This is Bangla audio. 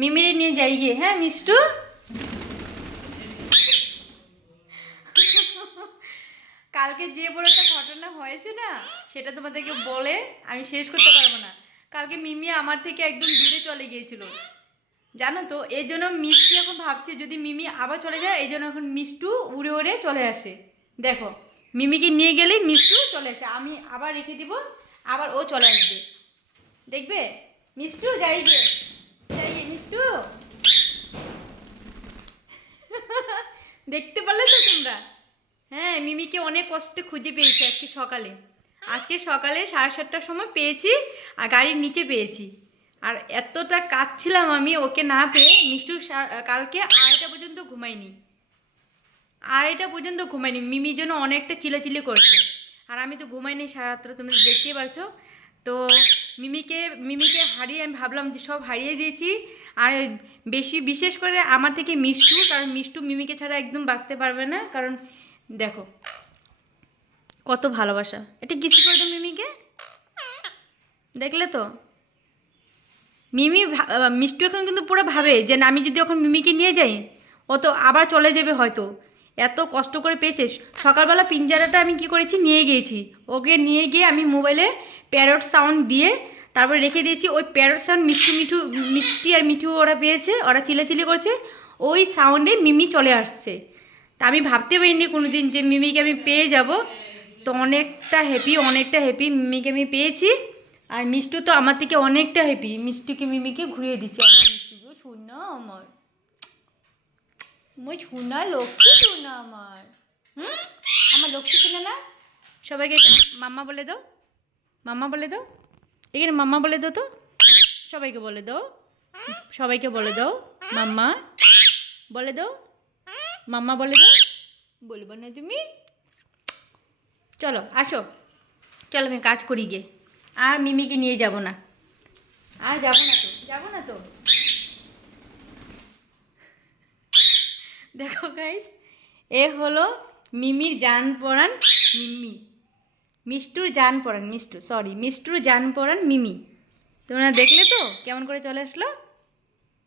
মিমিরে নিয়ে যাই গিয়ে, হ্যাঁ মিষ্টু। কালকে যে বড় একটা ঘটনা হয়েছে না, সেটা তোমাদেরকে বলে আমি শেষ করতে পারবো না। কালকে মিমি আমার থেকে একদম দূরে চলে গিয়েছিল, জানো তো। এই জন্য মিষ্টি এখন ভাবছে যদি মিমি আবার চলে যায়, এই জন্য এখন মিষ্টু উড়ে উড়ে চলে আসে। দেখো, মিমিকে নিয়ে গেলেই মিষ্টু চলে আসে, আমি আবার রেখে দিব, আবার ও চলে আসবে। দেখবে মিষ্টু, যাই গে যাই গে মিষ্টু। দেখতে পারলে তো তোমরা? হ্যাঁ, মিমিকে অনেক কষ্টে খুঁজে পেয়েছি আজকে সকালে 7:30টার সময় পেয়েছি, আর গাড়ির নিচে পেয়েছি। আর এতটা কাঁদছিলাম আমি ওকে না পেয়ে। মিষ্টু কালকে 2:30 পর্যন্ত ঘুমায়নি, 2:30 পর্যন্ত ঘুমায়নি। মিমির জন্য অনেকটা চিলাচিলি করছে, আর আমি তো ঘুমাইনি সারা রাত্রে, তুমি দেখতেই পারছো। তো মিমিকে হারিয়ে আমি ভাবলাম যে সব হারিয়ে দিয়েছি। আর বিশেষ করে আমার থেকে মিষ্টু, কারণ মিষ্টু মিমিকে ছাড়া একদম বাঁচতে পারবে না। কারণ দেখো কত ভালোবাসা। এটা কিস করে দাও মিমিকে, দেখলে তো। মিষ্টু এখন কিন্তু পুরো ভাবে যে না, আমি যদি এখন মিমিকে নিয়ে যাই ও তো আবার চলে যাবে হয়তো। এত কষ্ট করে পেয়েছে। সকালবেলা পিঞ্জারাটা আমি কি করেছি, নিয়ে গিয়েছি। ওকে নিয়ে গিয়ে আমি মোবাইলে প্যারট সাউন্ড দিয়ে তারপরে রেখে দিয়েছি। ওই প্যারট সাউন্ড মিষ্টি আর মিঠু ওরা পেয়েছে, ওরা চিলাচিলি করছে, ওই সাউন্ডে মিমি চলে আসছে। তা আমি ভাবতে পারিনি কোনো দিন যে মিমিকে আমি পেয়ে যাব। তো অনেকটা হ্যাপি মিমিকে আমি পেয়েছি। আর মিষ্টু তো আমার থেকে অনেকটা হ্যাপি, মিষ্টুকে মিমিকে ঘুরিয়ে দিচ্ছে। আমার মিষ্টুকে শোনা, আমার শোনা লক্ষ্মী, শোনা আমার। আমার লক্ষ্মী শোনা না। সবাইকে একটু মাম্মা বলে দাও, মাম্মা বলে দাও, এখানে মাম্মা বলে দাও তো। সবাইকে বলে দাও, সবাইকে বলে দাও মাম্মা বলে দাও, মাম্মা বলে দাও। বলবো না তুমি? চলো আসো, চলো আমি কাজ করি গে। আর মিমিকে নিয়ে যাব না, আর যাবো না তো। দেখো গাইস, এ হলো মিমির জান পরাণ মিমি, মিষ্টুর জান পরাণ মিষ্টুর জান পরাণ মিমি। তোমরা দেখলে তো কেমন করে চলে আসলো।